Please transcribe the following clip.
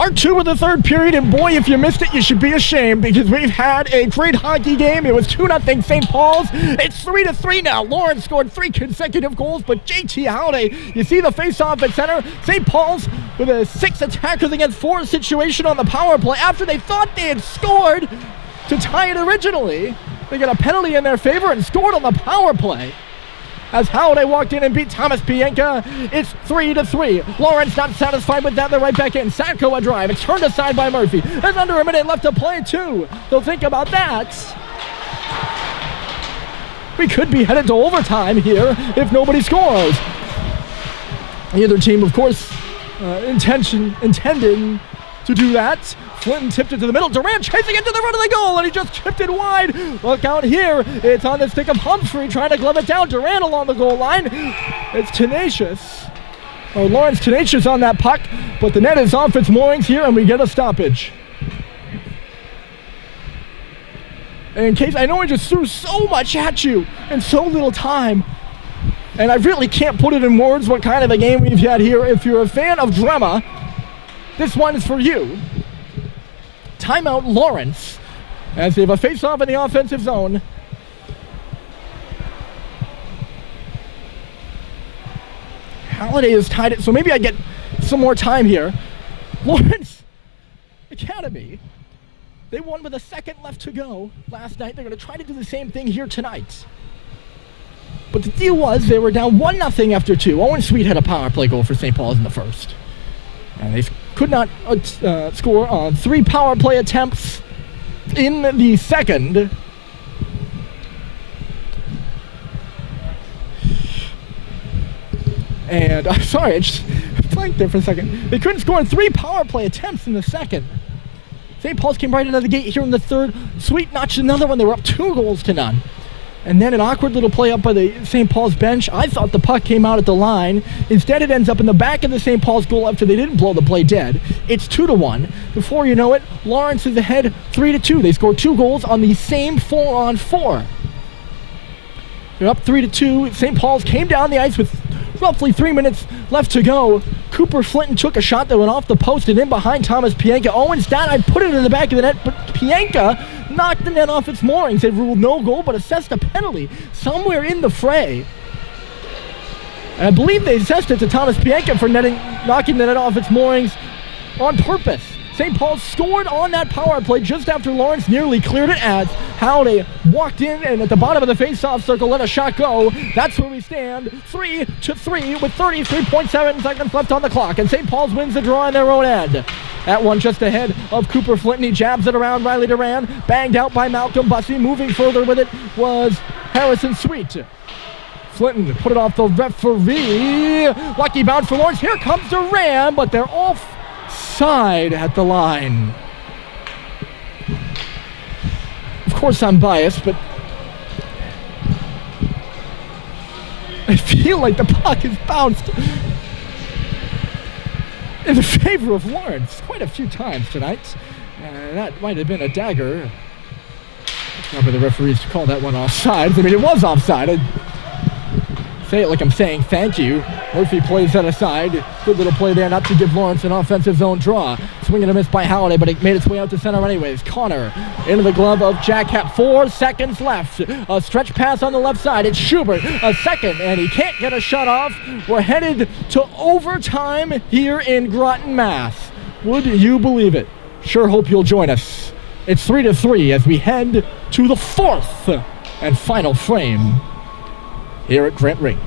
Part 2 of the third period, and boy, if you missed it, you should be ashamed because we've had a great hockey game. It was 2-0 St. Paul's. It's 3-3 now. Lawrence scored 3 consecutive goals, but JT Halliday, you see the face-off at center. St. Paul's with a 6 attackers against 4 situation on the power play after they thought they had scored to tie it originally. They got a penalty in their favor and scored on the power play. As Halliday walked in and beat Thomas Pienka, it's 3-3. Lawrence not satisfied with that. They're right back in. Sacco a drive. It's turned aside by Murphy. There's under a minute left to play, too. So think about that. We could be headed to overtime here if nobody scores. Either team, of course, intended to do that. Flinton tipped it to the middle. Durant chasing it to the front of the goal, and he just chipped it wide. Look out here. It's on the stick of Humphrey trying to glove it down. Durant along the goal line. It's tenacious. Lawrence tenacious on that puck, but the net is off its moorings here, and we get a stoppage. And in case, I know I just threw so much at you in so little time, and I really can't put it in words what kind of a game we've had here. If you're a fan of drama, this one is for you. Timeout Lawrence as they have a face-off in the offensive zone. Halliday has tied it, so maybe I get some more time here. Lawrence Academy, they won with a second left to go last night. They're going to try to do the same thing here tonight. But the deal was they were down 1-0 after 2. Owen Sweet had a power play goal for St. Paul's in the first. And they could not score on 3 power play attempts in the second. And I'm sorry, I just blanked there for a second. They couldn't score on 3 power play attempts in the second. St. Paul's came right out of the gate here in the third. Sweet notched another one. They were up 2-0. And then an awkward little play up by the St. Paul's bench. I thought the puck came out at the line. Instead, it ends up in the back of the St. Paul's goal after they didn't blow the play dead. It's 2-1. Before you know it, Lawrence is ahead 3-2. They scored 2 goals on the same 4-on-4. They're up 3-2. St. Paul's came down the ice with roughly 3 minutes left to go. Cooper Flinton took a shot that went off the post and in behind Thomas Pienka. Owen Stat, I put it in the back of the net, but Pienka knocked the net off its moorings. They ruled no goal, but assessed a penalty somewhere in the fray. And I believe they assessed it to Thomas Pienka for knocking the net off its moorings on purpose. St. Paul scored on that power play just after Lawrence nearly cleared it as Halliday walked in and at the bottom of the face-off circle let a shot go. That's where we stand, 3-3 with 33.7 seconds left on the clock. And St. Paul's wins the draw in their own end. That one just ahead of Cooper Flinton. He jabs it around Riley Duran. Banged out by Malcolm Bussey. Moving further with it was Harrison Sweet. Flinton put it off the referee. Lucky bounce for Lawrence. Here comes Duran, but they're offside at the line. Of course I'm biased, but I feel like the puck has bounced in the favor of Lawrence quite a few times tonight. That might have been a dagger. Probably the referees called that one offside. I mean, it was offside. I say it like I'm saying thank you. Murphy plays that aside. Good little play there not to give Lawrence an offensive zone draw. Swing and a miss by Halliday, but it made its way out to center anyways. Connor into the glove of Jack Happ. 4 seconds left. A stretch pass on the left side. It's Schubert. A second, and he can't get a shot off. We're headed to overtime here in Groton, Mass. Would you believe it? Sure hope you'll join us. It's 3-3 as we head to the 4th and final frame here at Rink.